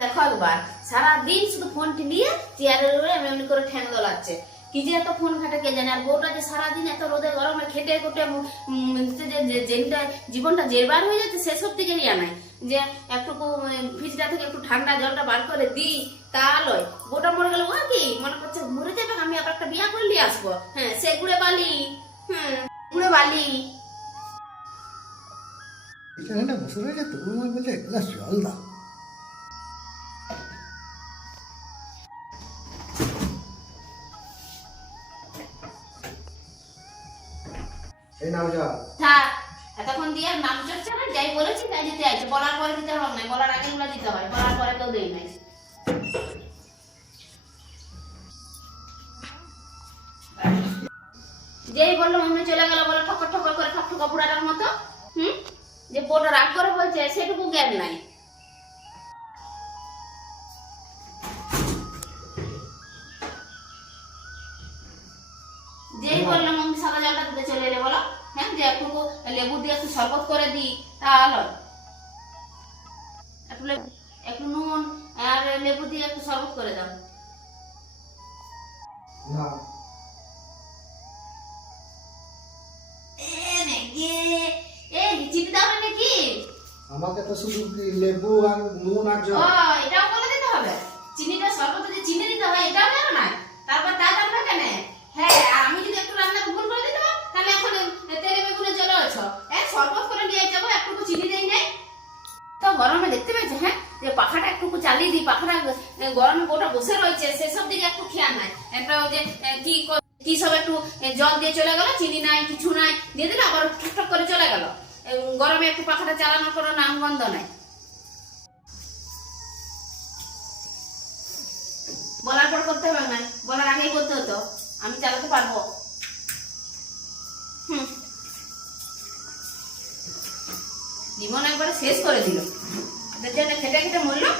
দেখো একবার, সারাদিন শুধু ফোনটি নিয়ে চেয়ারের উপরে এমনি এমনি করে ঠ্যাং দোলাচ্ছে। কি যে এত ফোন ঘাটে কে জানে, আর বউটা যে সারাদিন এত রোদে গরমে খেটে যে- যেটা জীবনটা জেরবার হয়ে যাচ্ছে সেসব দিকে নাই যে একটুকু ফ্রিজটা থেকে একটু ঠান্ডা জলটা বার করে দিই, তা লয়। বউটা মরে গেল ও কি? মনে করছে, মরে যাবে, আমি আবার একটা বিয়া করলে আসব। হ্যাঁ সে গুড়ে বালি। হ্যাঁ গুড়ে বালি। বসে রয়েছে তবু বলছে এক জল দাও। এই নাও জল থাক, এতক্ষণ দিয়ে নাম চলছে না, যাই বলেছি তাই দিতে আছে বলার পরে দিতে হবে না বলার আগে গুলো দিতে হয়, বলার পরে কেউ দেই নাই। যেই বলল মনে চলে গেল বলে ঠকর ঠকর করে ঠক ঠকা পুরাটার মতো, হুম? যে বোটা রাগ করে বলছে, সেটুকু জ্ঞান নাই। যেই বললাম আমি সাদা জলটা দিতে চলে এলে বলো। হ্যাঁ যে একটু লেবু দিয়ে একটু শরবত করে দিই তাহলে একটু একটু নুন আর লেবু দিয়ে একটু শরবত করে দাও। আমাকে তো শুধু লেবু আর নুন আর ও এটাও বলে দিতে হবে। চিনিটা শরবতে যে চিনি দিতে হয় এটাও জানো না? তারপর তা জানবে কেন হ্যাঁ আর আমি যদি একটু রান্না ভুল করে দিতাম তাহলে এখন তেলে বেগুনে চলে আছো এক শরবত করে নিয়ে যাব একটু চিনি দেই নাই তো দেখতে পেয়েছে হ্যাঁ? যে পাখাটা একটু চালিয়ে দিই, পাখাটা গরমে গোটা বসে রয়েছে, সেসব দিকে একটু খেয়াল নাই। একটা ওই যে কি কি সব একটু জল দিয়ে চলে গেল, চিনি নাই, কিছু নাই, দিয়ে দিলে, আবার ঠকঠক করে চলে গেল। গরমে একটু পাখাটা চালানোর কোনো নাম গন্ধ নাই। বলার পর করতে হবে না, বলার আগেই করতে হতো, আমি চালাতে পারব। হুম। জীবন একবারে শেষ করে দিল। এদের জন্য খেটে খেটে মরলো